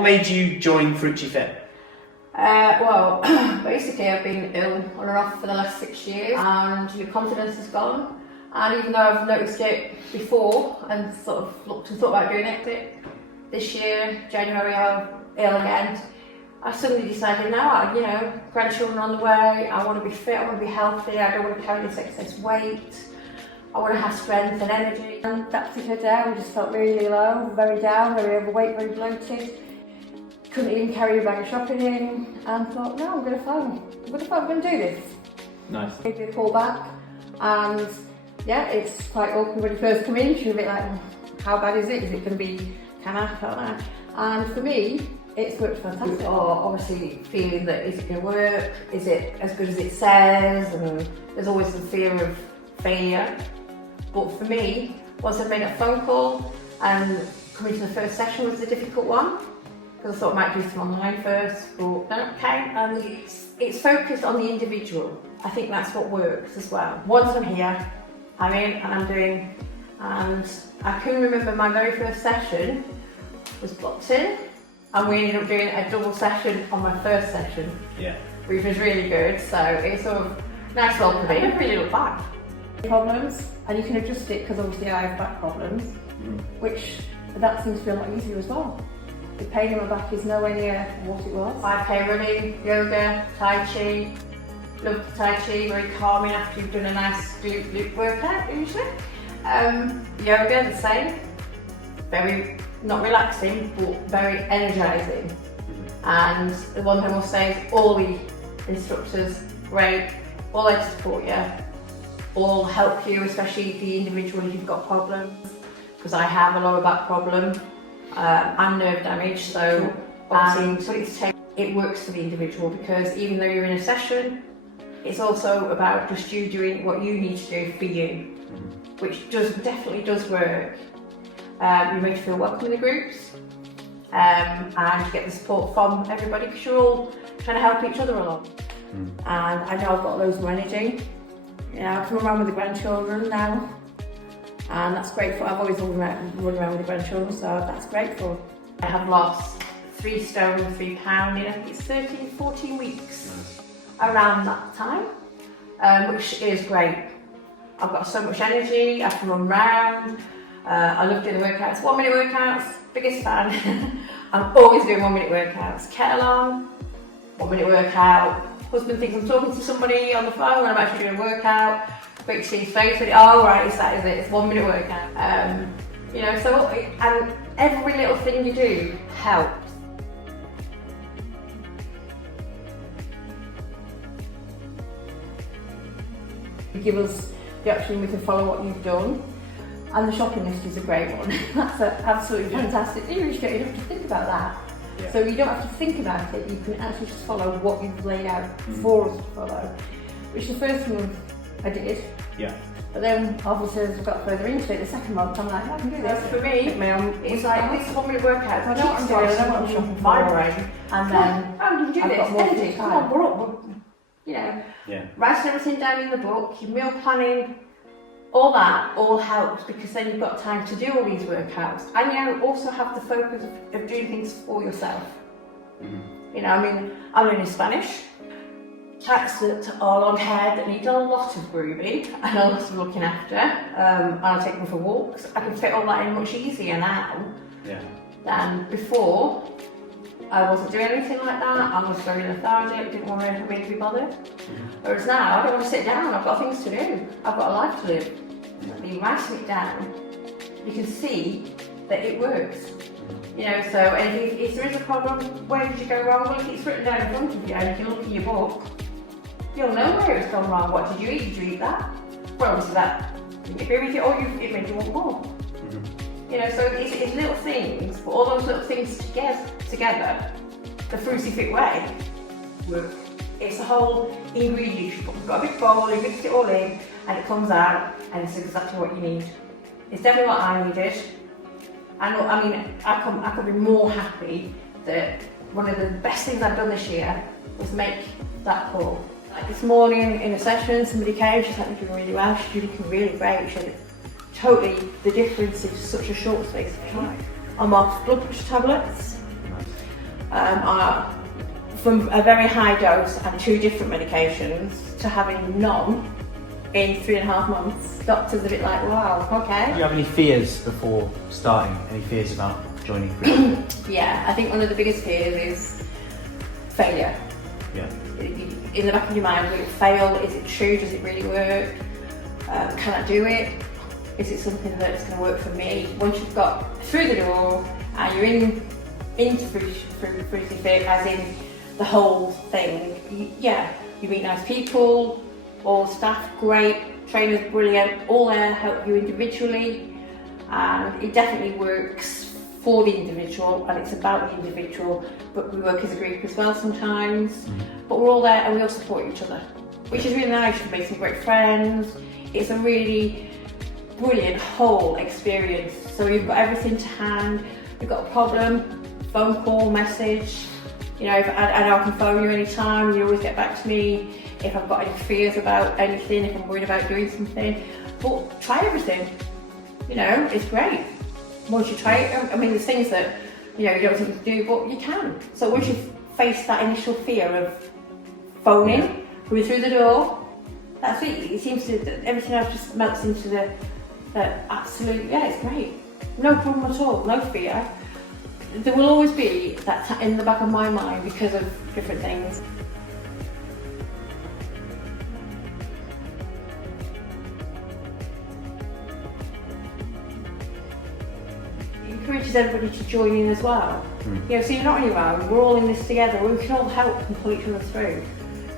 What made you join Fruci Fit? Well, basically I've been ill on and off for the last 6 years, and your confidence has gone. And even though I've noticed it before and sort of looked and thought about doing it, this year, January, I'm ill again. I suddenly decided now, you know, grandchildren on the way, I want to be fit, I want to be healthy, I don't want to carry this excess weight, I want to have strength and energy. And that particular day I just felt really low, very down, very overweight, very bloated. Couldn't even carry a bag of shopping in, and thought, no, I'm going to phone. I'm going to do this. Nice. Gave me a call back, and yeah, it's quite awkward when you first come in. You're a bit like, how bad is it? Is it going to be, can I, can't I? And for me, it's worked fantastic. Or obviously feeling that, is it going to work? Is it as good as it says? And there's always the fear of failure. But for me, once I've made a phone call, and coming to the first session was the difficult one, because I thought I might do some online first, but no, okay. And it's focused on the individual. I think that's what works as well. Once I'm here, I'm in and I'm doing, and I can remember my very first session was booked in, and we ended up doing a double session on my first session, which was really good. So it's sort of nice welcoming. I never really look back. Problems, and you can adjust it, because obviously I have back problems, which that seems to be a lot easier as well. The pain in my back is nowhere near what it was. 5k running, yoga, Tai Chi. Love the Tai Chi, very calming after you've done a nice glute workout usually. Yoga, the same. Very, not relaxing, but very energising. And the one thing I will say is all the instructors, great, all there to support you, all help you, especially the individual if you've got problems. Because I have a lower back problem. And nerve damage, so obviously it works for the individual, because even though you're in a session, it's also about just you doing what you need to do for you, which definitely does work. You make you feel welcome in the groups, and you get the support from everybody, because you're all trying to help each other along. And I know I've got loads more energy. You know, I come around with the grandchildren now. And that's grateful. I've always run around with the grandchildren, so that's grateful. I have lost 3 stone, 3 pounds in, I think it's 13, 14 weeks around that time, which is great. I've got so much energy, I can run around, I love doing the workouts. 1 minute workouts, biggest fan. I'm always doing 1 minute workouts. Kettle on, 1 minute workout. Husband thinks I'm talking to somebody on the phone when I'm actually doing a workout. Quick see his face, oh right, that is it, it's 1 minute workout. You know, so, and every little thing you do helps. You give us the option, we can follow what you've done, and the shopping list is a great one. That's absolutely fantastic. You don't have to think about that. So you don't have to think about it, you can actually just follow what you've laid out for us to follow. Which the first month I did. But then obviously as I got further into it, the second month I'm like, I can do this. For me, it's like this 1 minute workout. I know what I'm doing, I know what I'm shopping for. And then I've got more free time. We're up, you know, writing everything down in the book, your meal planning, all that all helps, because then you've got time to do all these workouts, and you also have the focus of doing things for yourself. You know, I mean, I'm learning Spanish. Cats that are long haired that need a lot of grooming and a lot of looking after, and I take them for walks. I can fit all that in much easier now than before. I wasn't doing anything like that. I was very lethargic, didn't want to really be bothered. Whereas now I don't want to sit down, I've got things to do, I've got a life to live. You writing it down, you can see that it works. You know, so and if there is a problem, where did you go wrong? Well, if it's written down in front of you and you can look in your book, you'll know where it's gone wrong. What did you eat? Did you eat that? Well, obviously that didn't agree with you, or it made you want more. You know, so it's little things, but all those little things together, the Fruci Fit way work. It's a whole ingredient. You've got a big bowl, you mix it all in, and it comes out, and it's exactly what you need. It's definitely what I needed. I mean, I could be more happy that one of the best things I've done this year was make that call. Like this morning in a session, somebody came, she's like, "You're doing really well, she's looking really great." She said, totally the difference in such a short space of time. I'm off blood pressure tablets, are from a very high dose and 2 different medications to having none in 3.5 months. Doctors are a bit like, wow, okay. Do you have any fears before starting? Any fears about joining Fruci Fit? Yeah, I think one of the biggest fears is failure. Yeah. In the back of your mind, will it fail? Is it true? Does it really work? Can I do it? Is it something that's going to work for me? Once you've got through the door and you're into Fruci Fit, as in the whole thing, you meet nice people, all staff great, trainers brilliant, all there help you individually, and it definitely works for the individual and it's about the individual, but we work as a group as well sometimes. But we're all there and we all support each other, which is really nice. We've made some great friends. It's a really brilliant whole experience. So you've got everything to hand. You've got a problem, phone call, message. You know, I know I can phone you anytime. You always get back to me if I've got any fears about anything, if I'm worried about doing something. But try everything. You know, it's great. Once you try it, I mean, there's things that, you know, you don't think you can do, but you can. So once you face that initial fear of phoning, coming through the door, that's it. It seems to, everything else just melts into the absolute, it's great. No problem at all, no fear. There will always be that in the back of my mind because of different things. Encourages everybody to join in as well. You know, so you're not on your own, we're all in this together, we can all help and pull each other through.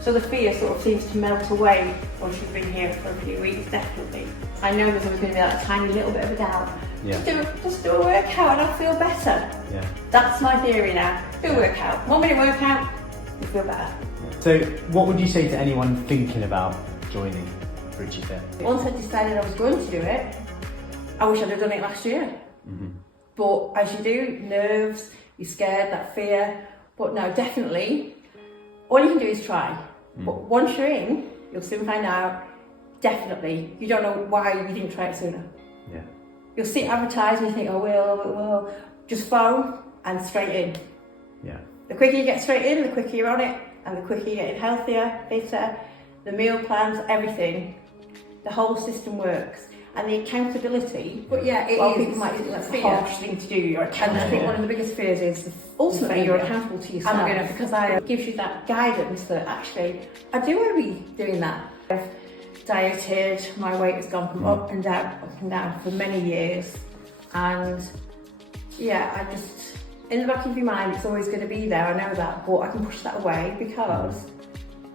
So the fear sort of seems to melt away once you've been here for a few weeks, definitely. I know there's always going to be that tiny little bit of a doubt. Just do a workout and I'll feel better. Yeah. That's my theory now. Do a workout. 1 minute workout, you feel better. So what would you say to anyone thinking about joining Fruci Fit? Once I decided I was going to do it, I wish I'd have done it last year. But as you do, nerves, you're scared, that fear. But no, definitely, all you can do is try. But once you're in, you'll soon find out, definitely, you don't know why you didn't try it sooner. Yeah. You'll see it advertised and you think, oh, it will. Just phone and straight in. Yeah. The quicker you get straight in, the quicker you're on it, and the quicker you're getting healthier, fitter, the meal plans, everything. The whole system works. And the accountability, but people might think that's a harsh thing to do. You're accountable. And I think one of the biggest fears is ultimately you're accountable to yourself. Because it gives you that guidance that actually I do want to be doing that. I've dieted, my weight has gone from up and down for many years, and I just, in the back of your mind, it's always going to be there. I know that, but I can push that away because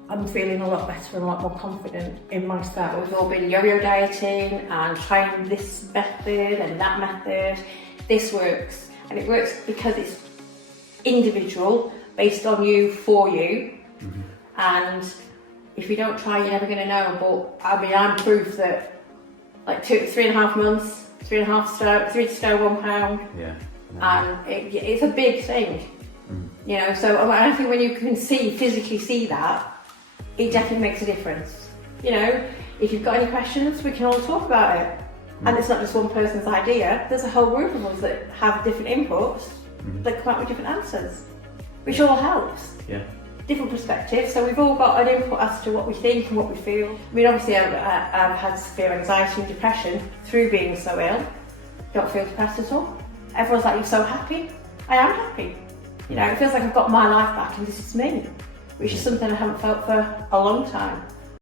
I'm feeling a lot better and a lot more confident in myself. We've all been yo-yo dieting and trying this method and that method. This works, and it works because it's individual, based on you, for you. And if you don't try, you're never going to know. But I mean, I'm proof that, like 3.5 months, 3 stone, 1 pound. Yeah. And it's a big thing. You know, so I think when you can physically see that, it definitely makes a difference. You know, if you've got any questions, we can all talk about it. And it's not just one person's idea. There's a whole group of us that have different inputs that come out with different answers, which all helps. Yeah. Different perspectives. So we've all got an input as to what we think and what we feel. I mean, obviously I've had severe anxiety and depression through being so ill. Don't feel depressed at all. Everyone's like, you're so happy. I am happy. You know, it feels like I've got my life back and this is me, which is something I haven't felt for a long time.